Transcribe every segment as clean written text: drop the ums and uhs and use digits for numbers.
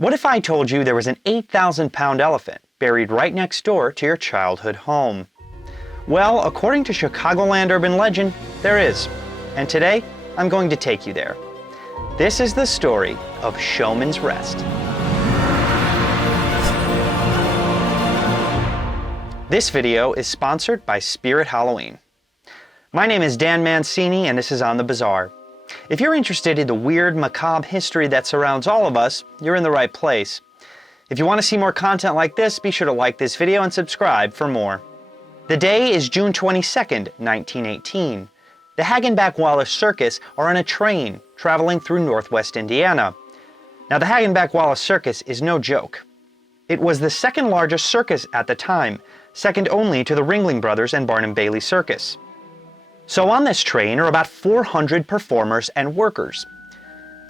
What if I told you there was an 8,000-pound elephant buried right next door to your childhood home? Well, according to Chicagoland urban legend, there is. And today, I'm going to take you there. This is the story of Showmen's Rest. This video is sponsored by Spirit Halloween. My name is Dan Mancini, and this is On the Bizarre. If you're interested in the weird, macabre history that surrounds all of us, you're in the right place. If you want to see more content like this, be sure to like this video and subscribe for more. The day is June 22nd, 1918. The Hagenbeck Wallace Circus are on a train traveling through northwest Indiana. Now, the Hagenbeck Wallace Circus is no joke. It was the second largest circus at the time, second only to the Ringling Brothers and Barnum Bailey Circus. So on this train are about 400 performers and workers.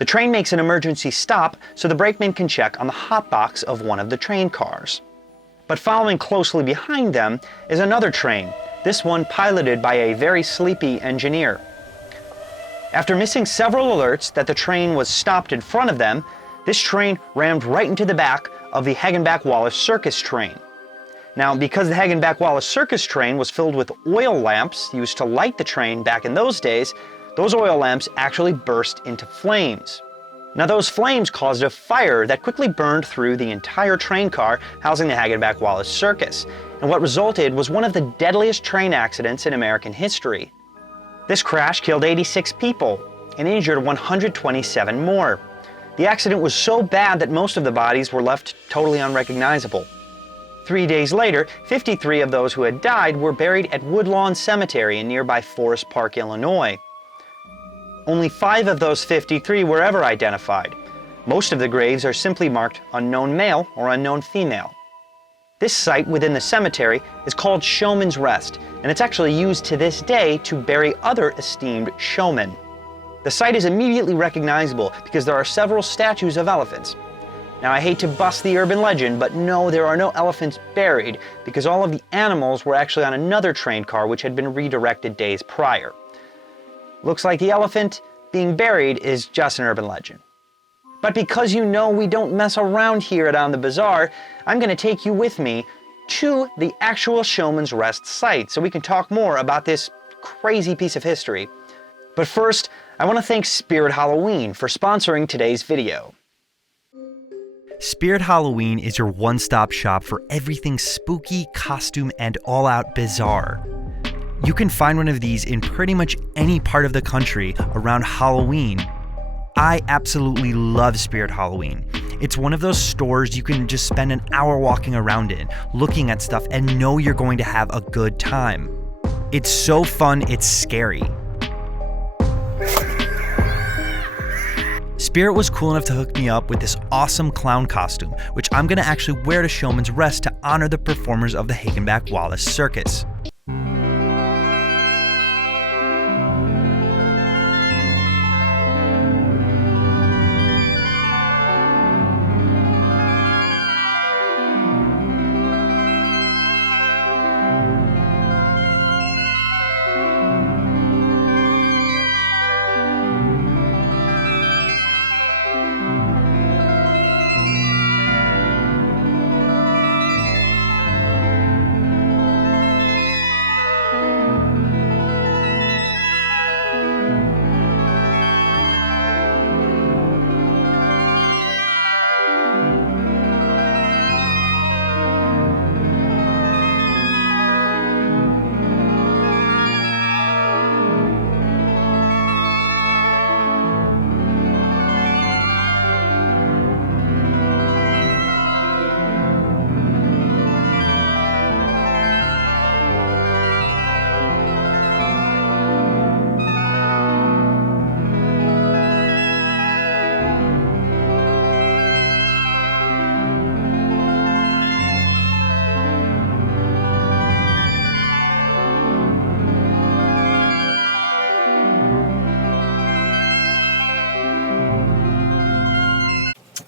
The train makes an emergency stop so the brakeman can check on the hotbox of one of the train cars. But following closely behind them is another train, this one piloted by a very sleepy engineer. After missing several alerts that the train was stopped in front of them, this train rammed right into the back of the Hagenbeck Wallace Circus train. Now, because the Hagenbeck Wallace Circus train was filled with oil lamps used to light the train back in those days, those oil lamps actually burst into flames. Now, those flames caused a fire that quickly burned through the entire train car housing the Hagenbeck Wallace Circus, and what resulted was one of the deadliest train accidents in American history. This crash killed 86 people and injured 127 more. The accident was so bad that most of the bodies were left totally unrecognizable. 3 days later, 53 of those who had died were buried at Woodlawn Cemetery in nearby Forest Park, Illinois. Only 5 of those 53 were ever identified. Most of the graves are simply marked unknown male or unknown female. This site within the cemetery is called Showmen's Rest, and it's actually used to this day to bury other esteemed showmen. The site is immediately recognizable because there are several statues of elephants. Now, I hate to bust the urban legend, but no, there are no elephants buried because all of the animals were actually on another train car which had been redirected days prior. Looks like the elephant being buried is just an urban legend. But because you know we don't mess around here at On the Bizarre, I'm going to take you with me to the actual Showmen's Rest site so we can talk more about this crazy piece of history. But first, I want to thank Spirit Halloween for sponsoring today's video. Spirit Halloween is your one-stop shop for everything spooky, costume, and all-out bizarre. You can find one of these in pretty much any part of the country around Halloween. I absolutely love Spirit Halloween. It's one of those stores you can just spend an hour walking around in, looking at stuff, and know you're going to have a good time. It's so fun, it's scary. Spirit was cool enough to hook me up with this awesome clown costume, which I'm going to actually wear to Showmen's Rest to honor the performers of the Hagenbeck Wallace Circus.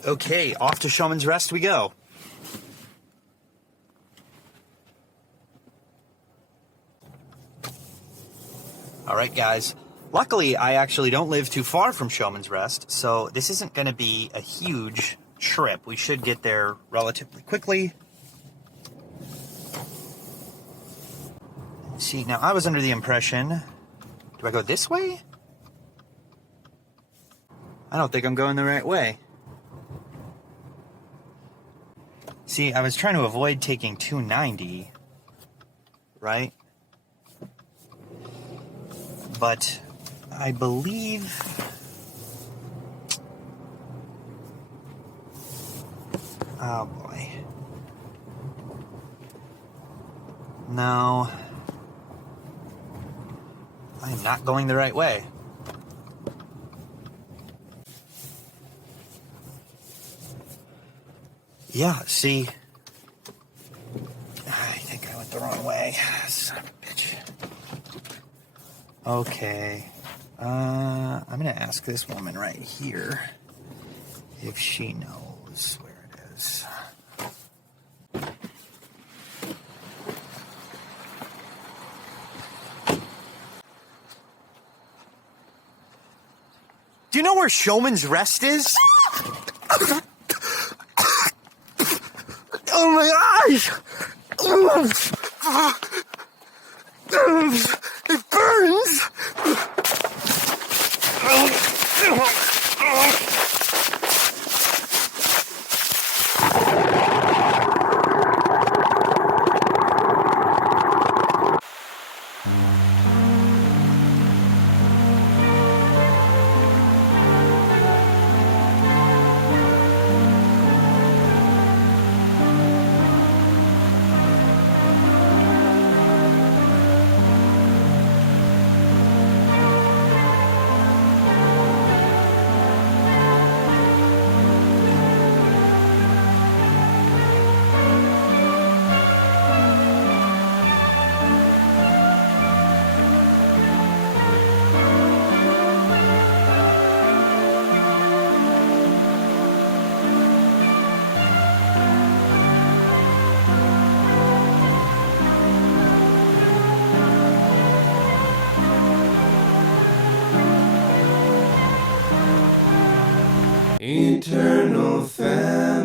Okay, off to Showmen's Rest we go. Alright guys, luckily I actually don't live too far from Showmen's Rest, so this isn't going to be a huge trip. We should get there relatively quickly. See, now I was under the impression... Do I go this way? I don't think I'm going the right way. See, I was trying to avoid taking 290, right? But I believe... Oh boy. No. I am not going the right way. Yeah, see. I think I went the wrong way. Son of a bitch. Okay. I'm gonna ask this woman right here if she knows where it is. Do you know where Showman's Rest is? Oh my gosh! It burns! Eternal family.